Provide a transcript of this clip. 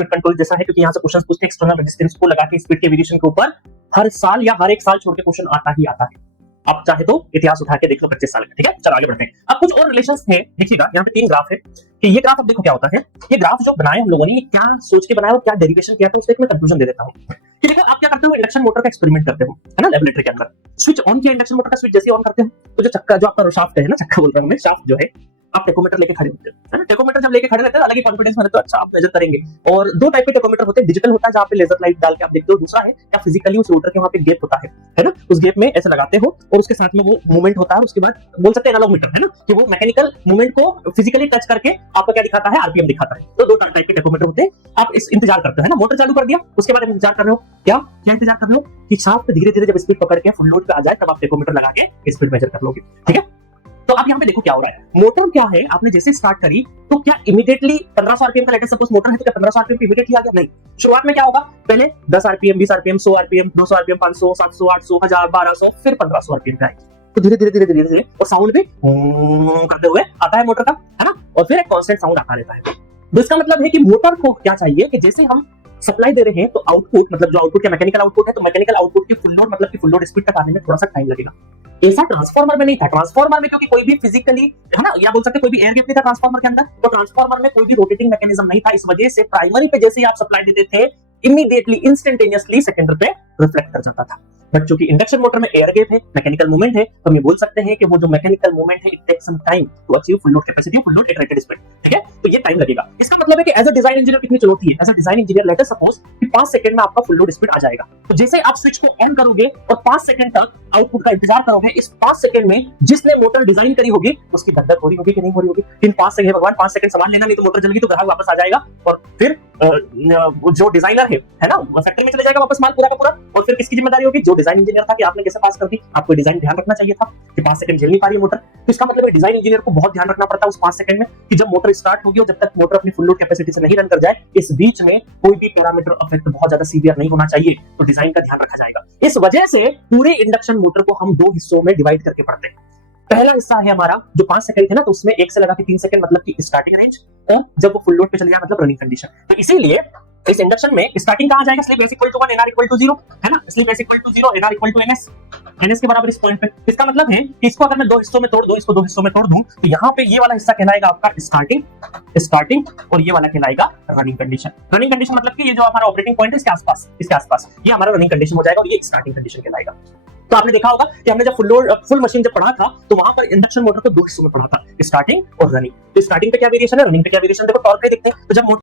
Speed control जैसा है, क्योंकि यहाँ से क्वेश्चन पूछते हैं एक्सटर्नल रेजिस्टेंस को लगा के स्पीड के वेरिएशन के ऊपर हर साल या हर एक साल छोड़ के क्वेश्चन आता ही आता है। आप चाहे तो इतिहास उठा के देख लो 25 साल का, ठीक है। चलो आगे बढ़ते हैं। अब कुछ और रिलेशंस थे, देखिएगा यहाँ पे 3 ग्राफ है कि ये ग्राफ अब देखो क्या होता है। ये ग्राफ जो बनाए हम लोगों ने, ये क्या सोच के बनाया और क्या डेरिवेशन किया था उससे मैं कंक्लूजन दे देता हूँ। कि देखो आप क्या करते हो, इंडक्शन मोटर का एक्सपेरिमेंट करते हो, है ना, लैबोरेटरी के अंदर। स्विच ऑन किया, इंडक्शन मोटर का स्विच जैसे ऑन करते हो तो जो चक्का, जो आपका शाफ्ट है ना, चक्का बोल रहा हूं मैं, शाफ्ट जो है, आप टेकोमीटर लेके खड़े होते हो, है ना। टेकोमीटर जब लेके खड़े रहते हैं अलग ही कॉन्फिडेंस में रहते हो, अच्छा आप मेजर करेंगे। और 2 टाइप के टेकोमीटर होते हैं, डिजिटल होता है जहां पे लेजर लाइट डाल के आप देखते हो, दूसरा है या फिजिकली उस रोटर के वहां पे गेप होता है ना, उस गेप में ऐसे लगाते हो और उसके साथ में वो मूवमेंट होता है। उसके बाद बोल सकते हैं एनालॉग मीटर, है ना, कि वो मैकेनिकल मूवमेंट को फिजिकली टच करके आपको क्या दिखाता है, आरपीएम दिखाता है। तो 2 टाइप के टेकोमीटर होते हैं। आप इस इंतजार करते हो, है ना, मोटर चालू कर दिया, उसके बाद इंतजार कर रहे हो, क्या इंतजार कर रहे हो कि शाफ्ट धीरे धीरे जब स्पीड पकड़ के फुल लोड पे आ जाए तब आप टेकोमीटर लगा के स्पीड मेजर कर लोगे, ठीक है। तो आप यहाँ पे देखो क्या हो रहा है, मोटर क्या है, आपने जैसे स्टार्ट करी तो क्या इमीडिएटली 1500 आरपीएम का लेटेस्ट सपोज मोटर है तो क्या 1500 आरपीएम इमीडिएटली आ गया? नहीं। शुरुआत में क्या होगा, पहले 10 आरपीएम, 20 आरपीएम, 100 आरपीएम, 200 आरपीएम, 500, 700, 800, 1000, 1200, फिर 1500 आरपीएम पे आएगी। तो धीरे धीरे धीरे धीरे धीरे और साउंड भी करते हुए आता है मोटर का, है ना, और फिर एक कांस्टेंट साउंड आता रहता है। तो इसका मतलब है कि मोटर को क्या चाहिए कि जैसे हम सप्लाई दे रहे हैं तो आउटपुट, मतलब जो आउटपुट का मैकेनिकल आउटपुट है, तो मैकेनिकल आउटपुट की फुल लोड, मतलब कि फुल लोड स्पीड तक आने में थोड़ा सा टाइम लगेगा। ऐसा ट्रांसफार्मर में नहीं था। ट्रांसफार्मर में क्योंकि कोई भी फिजिकली, है ना, या बोल सकते कोई भी एयर गैप नहीं था ट्रांसफार्मर के अंदर, तो ट्रांसफार्मर में कोई भी रोटेटिंग मैकेनिज्म नहीं था। इस वजह से प्राइमरी पे जैसे ही आप सप्लाई देते थे इमीडिएटली इंस्टेंटेनियसली सेकेंडरी पे रिफ्लेक्ट कर जाता था। बट चूंकि इंडक्शन मोटर में एयर गैप है, मैकेनिकल मूवमेंट है, तो हम ये बोल सकते हैं कि वो जो मैकेनिकल मूवमेंट है it takes some time to achieve full load capacity, full load at rated speed, ठीक है। तो ये टाइम लगेगा। इसका मतलब है कि एज अ डिजाइन इंजीनियर कितनी चुनौती है। As a design engineer let us suppose कि 5 सेकंड में आपका फुल लोड स्पीड आ जाएगा, तो जैसे आप स्विच को ऑन करोगे और 5 सेकंड तक आउटपुट का इंतजार करोगे, इस 5 सेकंड में जिसने मोटर डिजाइन करी होगी उसकी धक हो रही होगी कि नहीं हो रही होगी। इन 5 सेकंड भगवान 5 सेकंड संभाल लेना, नहीं तो मोटर जलेगी तो ग्राहक वापस आ जाएगा और फिर जो डिजाइनर है ना, फैक्ट्री में चले जाएगा वापस माल पूरा का पूरा। और फिर किसकी जिम्मेदारी होगी, जो डिजाइन इंजीनियर था कि आपने कैसे पास कर दी। आपको डिजाइन ध्यान रखना चाहिए था कि 5 सेकंड झेल नहीं पा रही है मोटर। तो इसका मतलब है डिजाइन इंजीनियर को बहुत ध्यान रखना पड़ता है उस 5 सेकंड में कि जब मोटर स्टार्ट होगी और जब तक मोटर अपनी फुल लोड कैपेसिटी से नहीं रन कर जाए, इस बीच में कोई भी पैरामीटर अफेक्ट बहुत ज्यादा सीवियर नहीं होना चाहिए। तो डिजाइन का ध्यान रखा जाएगा। इस वजह से पूरे इंडक्शन मोटर को हम 2 हिस्सों में डिवाइड करके पढ़ते हैं। पहला हिस्सा है हमारा जो 5 सेकंड है ना, तो उसमें 1 से लगा के 3 सेकंड मतलब कि स्टार्टिंग रेंज, और जब वो फुल लोड पे चले जाए मतलब रनिंग कंडीशन। तो इसीलिए इस इंडक्शन में स्टार्टिंग कहां जाएगा, स्लिप s = 1 nr = 0, है ना, slip s = 0 nr = ns, ns के बराबर इस पॉइंट पे। इसका मतलब है कि इसको अगर मैं 2 हिस्सों में तोड़ दूं, इसको 2 हिस्सों में तोड़ दूं, तो यहां पे ये वाला हिस्सा कहलाएगा आपका स्टार्टिंग और ये वाला कहलाएगा रनिंग कंडीशन। रनिंग कंडीशन मतलब कि ये जो हमारा ऑपरेटिंग पॉइंट है इसके आसपास ये हमारा रनिंग कंडीशन हो जाएगा और ये स्टार्टिंग कंडीशन कहलाएगा। तो आपने देखा होगा कि हमने जब फुल मशीन जब पढ़ा था तो वहां पर इंडक्शन मोटर को 2 हिस्सों में पढ़ा था, स्टार्टिंग और रनिंग। तो स्टार्टिंग पे क्या वेरिएशन है, रनिंग पे क्या वेरिएशन, देखो टॉर्क पे देखते हैं। तो जब